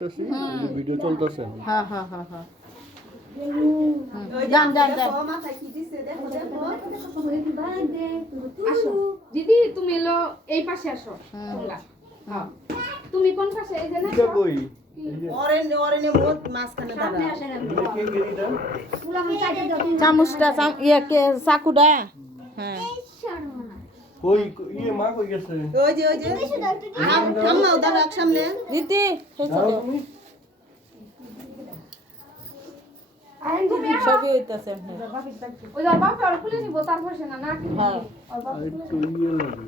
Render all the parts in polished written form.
Video চলতেছে। হ্যাঁ হ্যাঁ হ্যাঁ হ্যাঁ যান যান যান আসো দিদি তুমি এলো এই পাশে আসো তোমরা হ্যাঁ তুমি কোন পাশে এই যে না এটা কই অরেঞ্জ অরেঞ্জ মোট মাঝখানে দাঁড়া কে গেরিটা চামচটা কে চাকুটা হ্যাঁ কই ইয়ে মা কই গেছে ওই যে আম্মা দাঁড়া সামনে দিদি তুমি তুমি সবই হইতাছে ওই যে বাবা আর খুলে নিব তারপর সে না কি হ্যাঁ একটু ইয়ে লাগে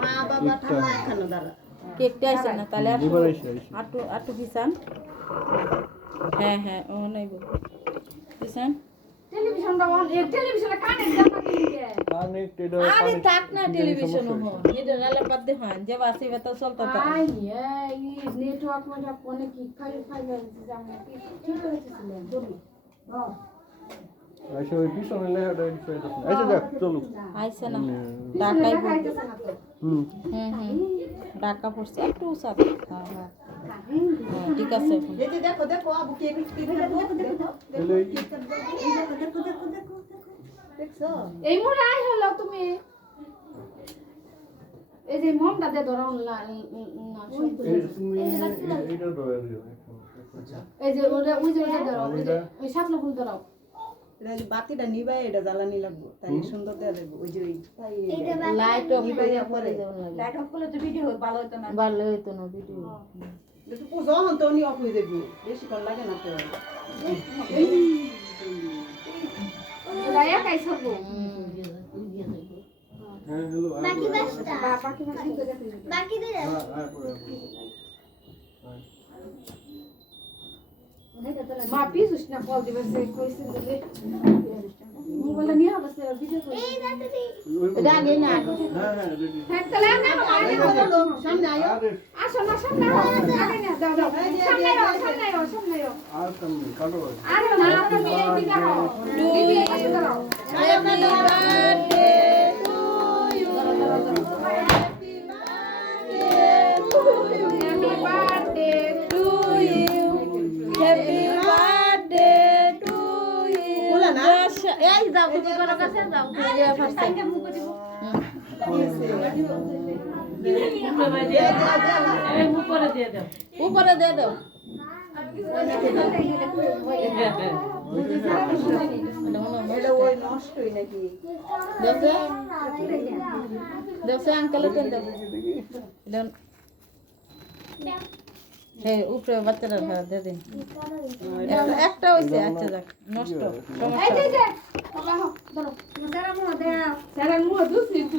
মা বাবা ঠাম্মা এখানে দাঁড়া কেকটা আইছে না তাহলে এবার আইছে আটু আটু পিছান হ্যাঁ হ্যাঁ ও নাইব পিছান টেলিভিশন বাবা এই টেলিভিশনে কানে জানা দিকে কানেক্টেড আরে থাক না টেলিভিশন হো এটা নালে বাদ দে হন যে বাসি বেতা চলতা তা আই এই নেটওয়ার্ক মধ্যে ফোনে কি খাই ফাইবার জানা কি ঠিক হয়েছিল বলি আইছে ওই পিছনে লেখাটা এডিট আইছে যাক চলো আইছে না ঢাকাই খাইতেছ না তো হুম ঢাকা পড়ছে একটু সাপ হ্যাঁ হ্যাঁ ঠিক আছে এই যে দেখো দেখো আবু কে তাহলে দেখছো এই মোড়ে আই হলো তুমি এই যে মমটা দে ধরো না তুমি এটা ধরে দিও এই যে ওই যে ধরো ওই সাপলা ফুল ধরো এটা যে বাতিটা নিবাই এটা জ্বালানি লাগবে তাই সুন্দর দেয়া দেব ওই যে লাইট অফ করে পরে যেমন লাগে লাইট অফ করলে তো ভিডিও ভালো হতো না ভালো হইতো না ভিডিও একটু যখন তো উনি অফ হয়ে যাবে বেশিক্ষণ লাগে না তো রায়া কাই সব হ্যাঁ হ্যালো বাকি দশটা বাকি ভাষা তো দেখি বাকি দে মা পিছুস না কল দিবে সে কইছে বলে মোবাইলটা নিয়ে আসছে ভিডিও করে এই দাঁতে দি এটা আগে না হ্যাঁ হ্যাঁ রেডি হ্যাঁ তাহলে না সামনে আয় আরে আসো না সামনে আগে না দাও দাও সামনে আয় আর সামনে কাটো আরে না তুমি এই দিকে আও দিদি এই পাশে দাঁড়াও happy birthday to you happy birthday to you happy birthday to you বলা না? এই যাও তুমি করো কাছে যাও দিয়ে ফারছে উপরে দিয়ে দাও এটা ওই নষ্টই নাকি দেখে দেখে আঙ্কেল টেন দাও দেন হে উপরে বাচ্চারা ভাড়া দিয়ে দিন একটা হইছে আচ্ছা যাক নষ্ট এই যে যে বাবা ধরো সারা মুহ দে সারা মুহ দুসি একটু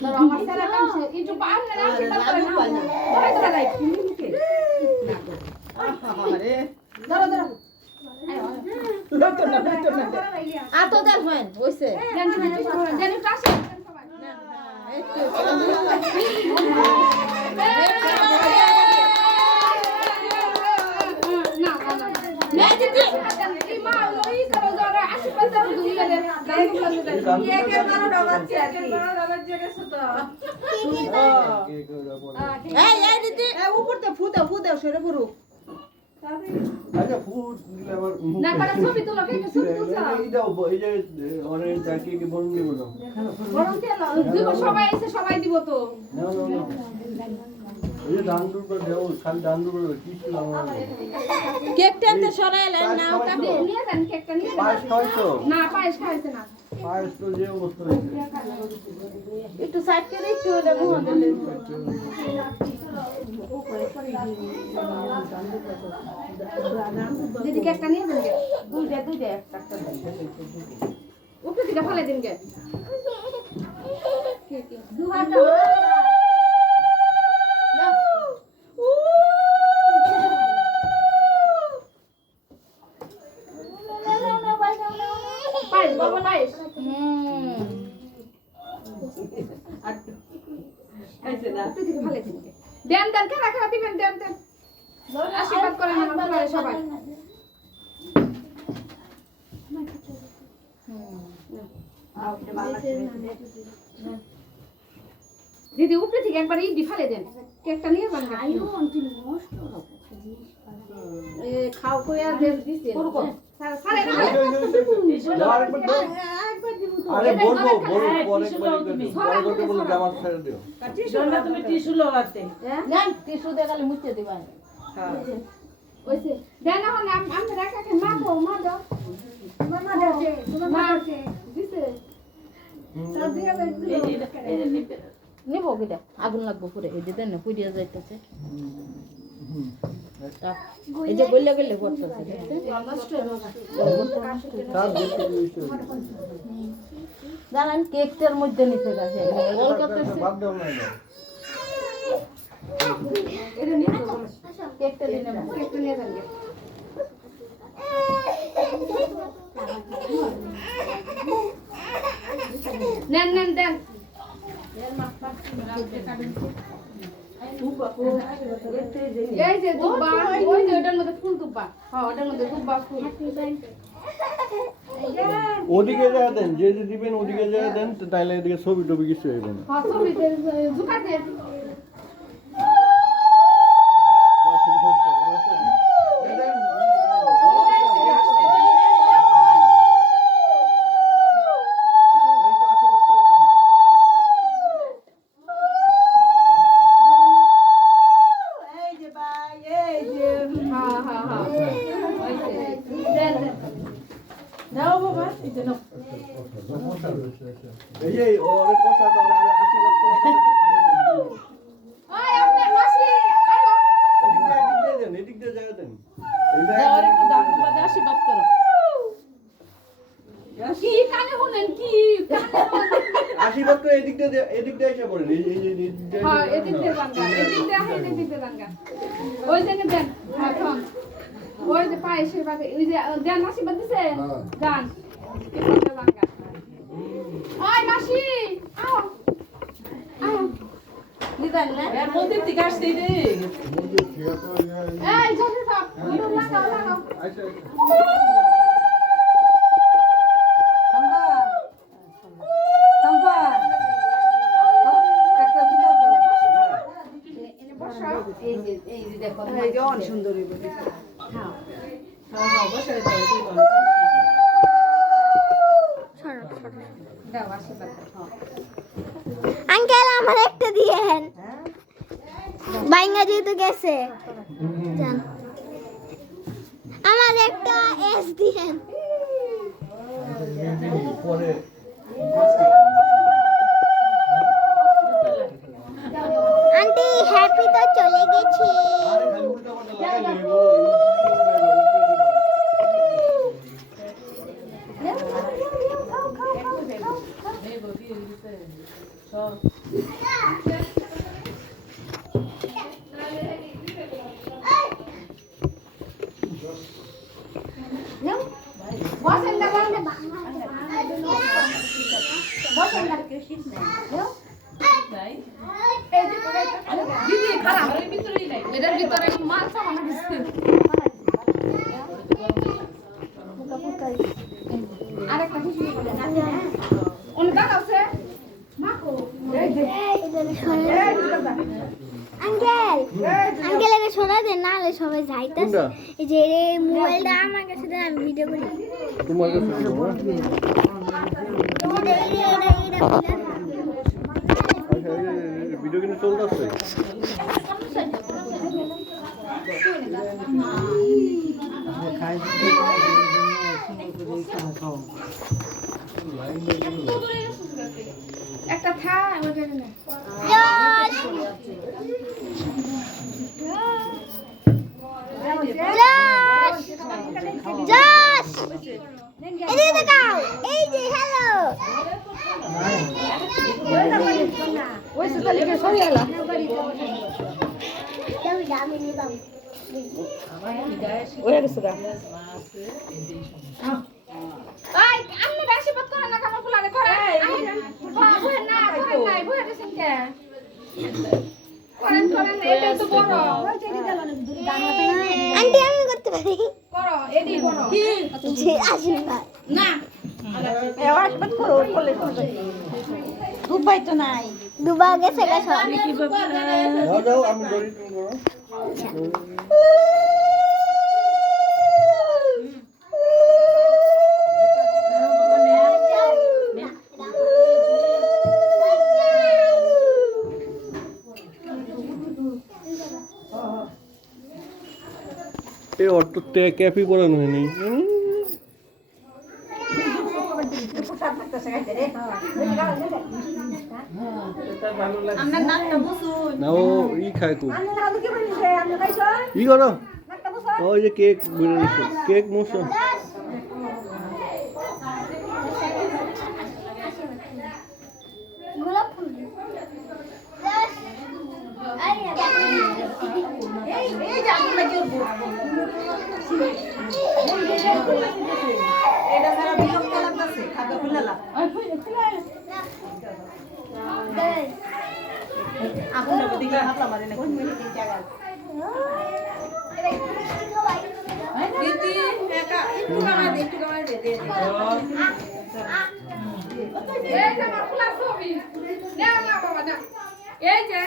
ধরো আমার সারা কাছে একটু পার না আসে তারপরে না ধরে ধরে রাখ মুখে আরে ধরো ধরো লতো না আতো দেন হয় হইছে জানি পাশে সবাই একটু না না এই দিদি এই মা ওই করো ধরো আশীর্বাদ দাও দুই গেলে গায়ে গুলো কে মারো বাচ্চা কে মারো বাচ্চা গেছে তো এই দিদি উপরতে ফুদাও সরে পড়ো আচ্ছা ফুড দিলে আবার না করে ছবি তুলো কে ছবি তুলছো এই দাও এই যে অনেক জাকি কি বল দিব দাও বরং তেল দিব সবাই এসে সবাই দিব তো না না না এই যে ডান দুটো দাও খালি ডান দুটো কি ছিল আমার কেক টানতে সরাইলেন না ওটা নিয়ে যান কেকটা নিয়ে যান পায়েস খাইছো না পায়েস খাইছে না পায়েস তো যে অবস্থা হয়েছে একটু সাইড করে একটু ওটা মুহ দিলে দিদি কেকটা নিয়ে যান গে দুইটা একটা উপরে থেকে ফেলে দিন গে দু হাত পায়েস বাবা পায়েস উপরে থেকে ফেলে দিন গে দেন দেন কে রাখা দিবেন দেন দেন আশীর্বাদ করেন আমার সবাই দিদি উপরে থেকে একবার ইডি ফেলে দেন কেকটা নিয়ে যান আয়ো অন্তিম নষ্ট হবে এ খাও কই আর দেন দিছে স্যার আরেকবার দাও। আরে বলবো পরে পরে বলে জামা ছেড়ে দিও। তুমি টিস্যু লাগাতে না টিস্যু দিয়ে খালি মুছে দিবা ওইছে দেন এখন আমি রাখাকে মা কো মা দাও মা দাও তোমার মা দিছে স্যার দিয়ে নিব কিটা আগুন লাগবো পুরে এই যে দেন পুড়িয়া যাইতেছে এই যে গল্লে গল্লে করতেছে জানেন কেকটার মধ্যে নিতে গেছে গোল করতেছে বাদ দাও না এটা। এটা নিয়ে কেকটা নিয়ে নেব কেকটা নিয়ে যান নেন নেন দেন এই যে দুব্বা ওই যে ওটার মধ্যে ফুল দুব্বা হ্যাঁ ওটার মধ্যে দুব্বা ফুল ওদিকে যা দেন যে যে দিবেন ওদিকে যা দেন তাইলে এদিকে ছবি টবি কিছু হইবে না। হ্যাঁ ছবিতে ঝুঁকা দিয়ে এই যে ভাই এই যে হ্যাঁ হ্যাঁ হ্যাঁ দেন দেন নাও বাবা এই যে নাও এই যে ওরে কথা দাও আশীর্বাদ করে ওই আপনি মাসি আয়ো এদিক দিয়ে জায়গা দেন। দাও আর একটু দাও বাবা আশীর্বাদ করো কি কানে শুনেন কি আশীর্বাদ করে এদিক দিয়ে এসে পড়েন এই এদিক দিয়ে হ্যাঁ এদিক দিয়ে বাঙ্গা এদিক দিয়ে হাই এদিক দিয়ে বাঙ্গা ওই যে দেন হ্যাঁ থন ওই যে পায়ে সে বাগে ওই যে দেন আশীর্বাদ দিছে গান এদিকে বাঙ্গা ওই মাসি আও আও দিদান না এর মধ্যে থেকে আসছে রে এই জলদি বাপ লাগাও লাগাও আচ্ছা সম্পা একটা দুটো দাও এনে বসো এই যে দেখো এই যে অনেক সুন্দরী বলি হ্যাঁ হ্যাঁ বসে দাও দাও আশীর্বাদ দাও আঙ্কেল আমার একটা দিয়েন বাইঙ্গা যেহেতু গেছে জান আমার একটা এস দিয়েন পরে আন্টি হ্যাপি তো চলে গেছি আরে খালি উল্টা পাল্টা লাগাই দেবো। বসেন না বসেন নাই এই যে দিদি খারাপ এর ভিতরেই নাই এটার ভিতরে মাল সামান দিচ্ছে আরেকটা কিছু অনেক দাগ আছে মাকো এই যে আঙ্কেল আঙ্কেল একে শোনা দেন না হলে সবাই যাইতাছে কোনটা? এই যে এই মোবাইলটা আমার কাছে দেন আমি ভিডিও করি তোমার কাছে দেবো, হ্যাঁ? আচ্ছা এই ভিডিও কিন্তু চলতেছে। একটা থাই ওইটা না জশ এদিকে তাকাও এই যে হ্যালো ওই সুতালি কে সরিয়ে এলো আমি নিবাম ওই গেছে গা এই আপনি বেশি বাত করেন না কামড় ফুলারে করে বই না নাই বই দিছেন কে করেন করেন এটা তো বড় আন্টি আমি করতে পারি করো এডি করো জি আশীর্বাদ না আশীর্বাদ করো করলে দুবাই তো নাই ডুবা গেছে গেছে কি বাবা যাও যাও আমি ধরি তুমি করো এই অটোতে ক্যাপি পরানো হয়নি আপনার নাকটা বুঝুন না ও ই খায় খুব ই করো ওই যে কেক বেরো দিচ্ছে কেক মোশো গোলাপ ফুল এই যে আগুন লাগিয়ে উঠবো। এটা সারা বিরক্ত লাগতেছে খাবে ফেলালা আগুন লাগবে দিকে হাতলা মারে না দিদি একা একটু কামাই দে এই যে আমার খোলা ছবি না বাবা না এই যে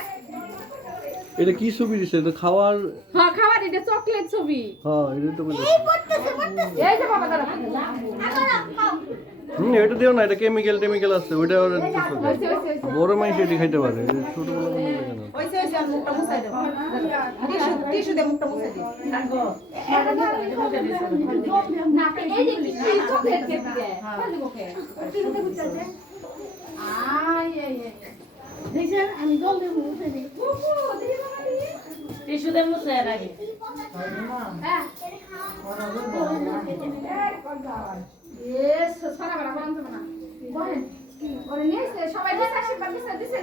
এটা কি ছবি দিছে এটা খাওয়ার হ্যাঁ খাবার এটা চকলেট ছবি হ্যাঁ এটা তো এই যে বাবা দাঁড়া এটা দিও না এটা কেমিক্যাল আছে ওইটা ওরা দিতেছে হইছে হইছে বড় মাইস এটি খাইতে পারে ছোট বড় লাগে না ওইসে ওইসে আর মুখটা মুছাই দাও টিস্যু দিয়ে মুখটা মুছাই দিও না এই যে কি চকলেট কেক দিয়ে খালি মুখে আই এই দেখছেন আমি জল দিয়ে মুছে দিই টিস্যুতে মুছে রাখি হ্যাঁ Yes, সারা বেলা বন্ধ না বলেন ওরে নিয়ে সবাই দিছে আশীর্বাদ দিছে